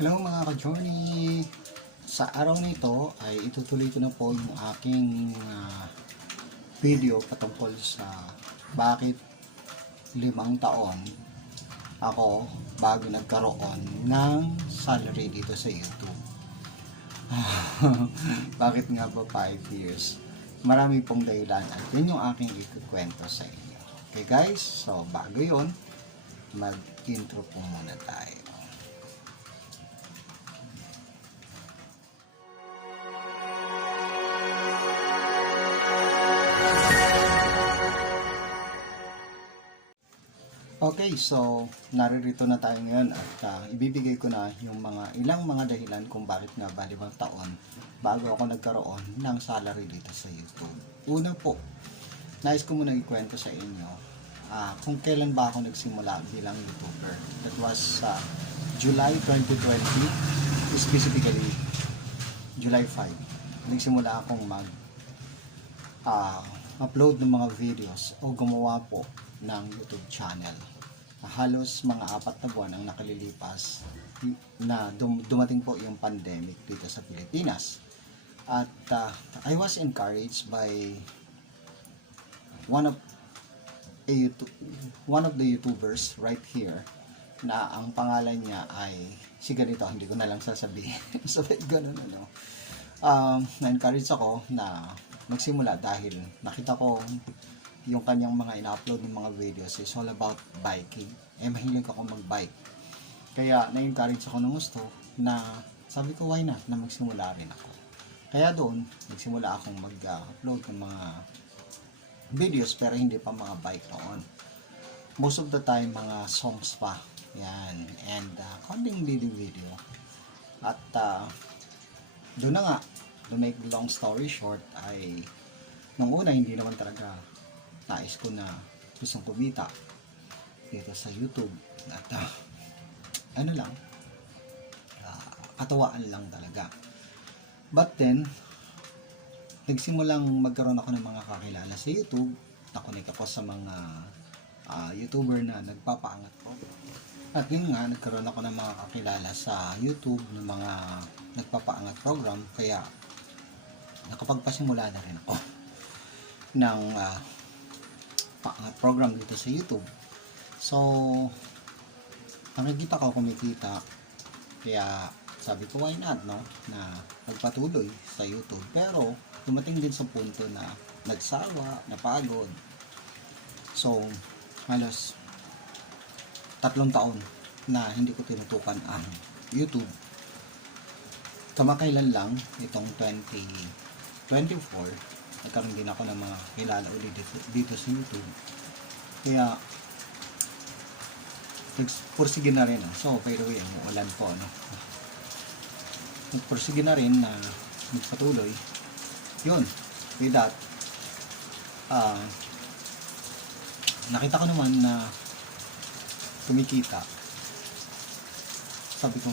Hello mga ka-journey! Sa araw nito ay itutuloy ko na po yung aking video patungkol sa bakit 5 taon ako bago nagkaroon ng salary dito sa YouTube. Bakit nga ba 5 years? Marami pong dahilan at yun yung aking ikukwento sa inyo. Okay guys, so bago yun, mag-intro po muna tayo. Okay, so naririto na tayo ngayon at ibibigay ko na yung ilang mga dahilan kung bakit nga ba 5 taon bago ako nagkaroon ng salary dito sa YouTube. Una po, nais ko muna ikwento sa inyo kung kailan ba ako nagsimula bilang YouTuber. That was July 2020, specifically July 5. Nagsimula akong upload ng mga videos o gumawa po ng YouTube channel. Halos mga 4 na buwan ang nakalilipas na dumating po yung pandemic dito sa Pilipinas. At I was encouraged by one of the YouTubers right here na ang pangalan niya ay si ganito, hindi ko na lang sasabihin. Sabay ganun ano. Na-encourage ako na magsimula dahil nakita ko yung kanyang mga ina-upload ng mga videos is all about biking. Mahilig ako mag-bike. Kaya na-encourage ako ng gusto na sabi ko why not na magsimula rin ako. Kaya doon, nagsimula akong mag-upload ng mga videos pero hindi pa mga bike noon. Most of the time, mga songs pa. Yan. And konting video. At doon na nga, to make the long story short, ay nung una hindi naman talaga nais ko na gustong kumita dito sa YouTube. At katawaan lang talaga. But then, nagsimulang magkaroon ako ng mga kakilala sa YouTube. Nakunik ako sa mga YouTuber na nagpapaangat ko. At yun nga, nagkaroon ako ng mga kakilala sa YouTube ng mga nagpapaangat program. Kaya, nakapagpasimula na rin ako ng paangat program dito sa YouTube. So, nakikita ko kumikita. Kaya, sabi ko why not, no? Na magpatuloy sa YouTube. Pero, dumating din sa punto na nagsawa, napagod. So, halos 3 taon na hindi ko tinutukan ang YouTube. Kamakailan lang, itong 2024, nagkaroon din ako ng mga kilala ulit dito sa YouTube. Kaya, nagpursige na rin. So, by the way, ulan po, no? Nagpursige na rin na magpatuloy. Yun, with that, nakita ko naman na kumikita. Sabi ko,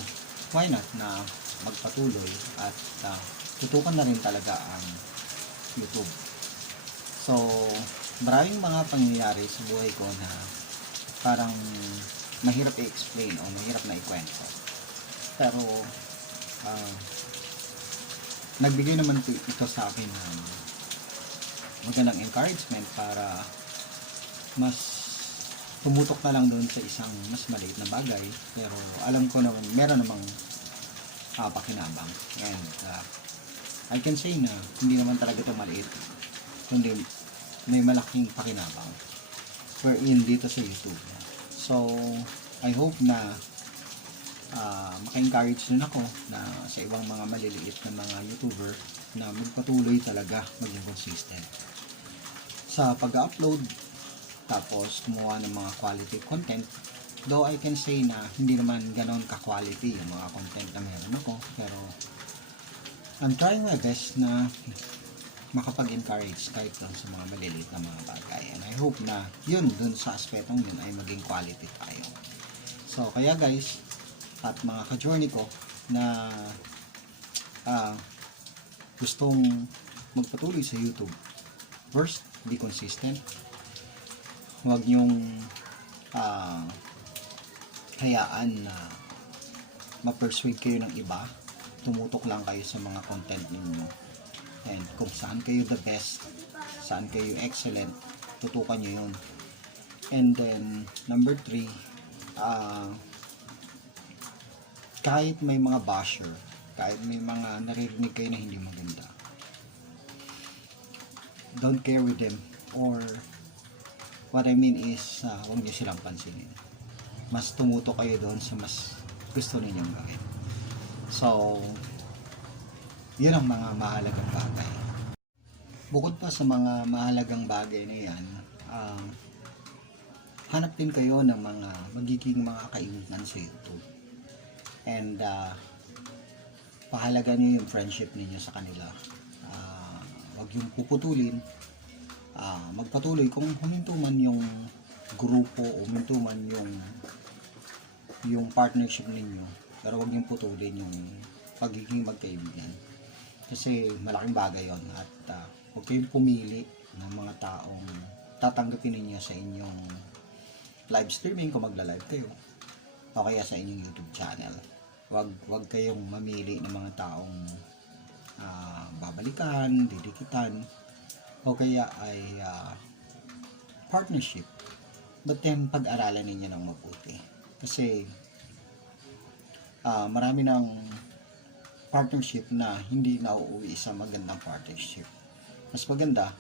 why not na magpatuloy at tutukan na rin talaga ang YouTube. So, maraming mga pangyayari sa buhay ko na parang mahirap i-explain o mahirap na ikwento. Pero, nagbigay naman ito sa akin ng magandang encouragement para mas tumutok na lang doon sa isang mas maliit na bagay. Pero alam ko naman, meron namang pakinabang. And I can say na hindi naman talaga ito maliit, kundi may malaking pakinabang wherein dito sa YouTube. So, I hope na maka-encourage din ako na sa ibang mga maliliit na mga YouTuber na magpatuloy talaga, maging consistent sa pag-upload, tapos kumuha ng mga quality content. Though I can say na hindi naman ganon ka-quality yung mga content na meron ako, pero I'm trying my best na makapag-encourage kahit lang sa mga maliliit na mga bagay. And I hope na yun, dun sa aspetong yun ay maging quality tayo. So, kaya guys, at mga ka-journey ko na gustong magpatuloy sa YouTube, first, be consistent. Huwag nyong hayaan na ma-persuade kayo ng iba, tumutok lang kayo sa mga content ninyo. And kung saan kayo the best, saan kayo excellent, tutukan nyo yun. And then, number 3, kahit may mga basher, kahit may mga naririnig kayo na hindi maganda, don't care with them, or what I mean is, huwag nyo silang pansinin. Mas tumutok kayo doon sa mas gusto ninyong gawin. So, yun ang mga mahalagang bagay. Bukod pa sa mga mahalagang bagay na yan, hanap din kayo ng mga magiging mga kaibigan sa YouTube. And pahalaga niyo yung friendship ninyo sa kanila. Huwag yung puputulin. Magpatuloy kung huminto man yung grupo o huminto man yung partnership ninyo, pero huwag yung putulin yung pagiging magkaibigan, kasi malaking bagay yon. At huwag kayong pumili ng mga taong tatanggapin ninyo sa inyong live streaming kung magla-live kayo, o kaya sa inyong YouTube channel. Huwag kayong mamili ng mga taong babalikan, didikitan, o kaya ay partnership. But then, pag-aralan ninyo ng mabuti. Kasi marami ng partnership na hindi nauuwi sa magandang partnership. Mas maganda,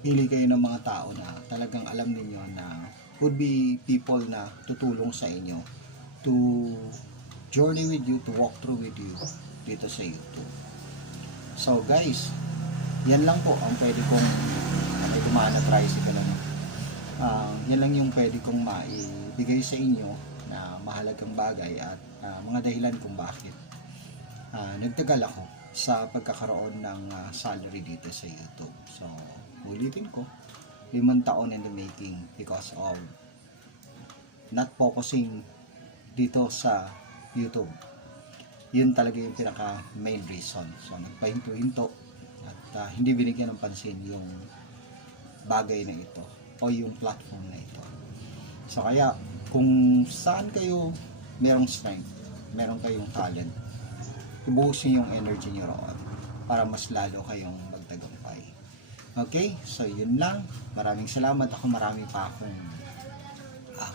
pili kayo ng mga tao na talagang alam niyo na would be people na tutulong sa inyo to journey with you, to walk through with you dito sa YouTube. So guys, yan lang po ang pwede kong dumaan na tricycle lang. Yan lang yung pwede kong maibigay sa inyo na mahalagang bagay at mga dahilan kung bakit nagtagal ako sa pagkakaroon ng salary dito sa YouTube. So, ulitin ko, 5 taon in the making because of not focusing dito sa YouTube. Yun talaga yung pinaka main reason. So, nagpahinto-hinto at hindi binigyan ng pansin yung bagay na ito o yung platform na ito. So, kaya kung saan kayo merong strength, meron kayong talent, ibuhusin yung energy nyo roon para mas lalo kayong magtagumpay. Okay? So, yun lang. Maraming salamat. Ako marami pa akong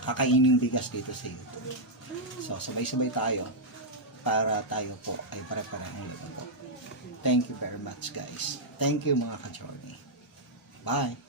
kakaining bigas dito sa YouTube. So, sabay-sabay tayo para tayo po ay pare-parehong lumago. Thank you very much, guys. Thank you, mga ka-journey. Bye!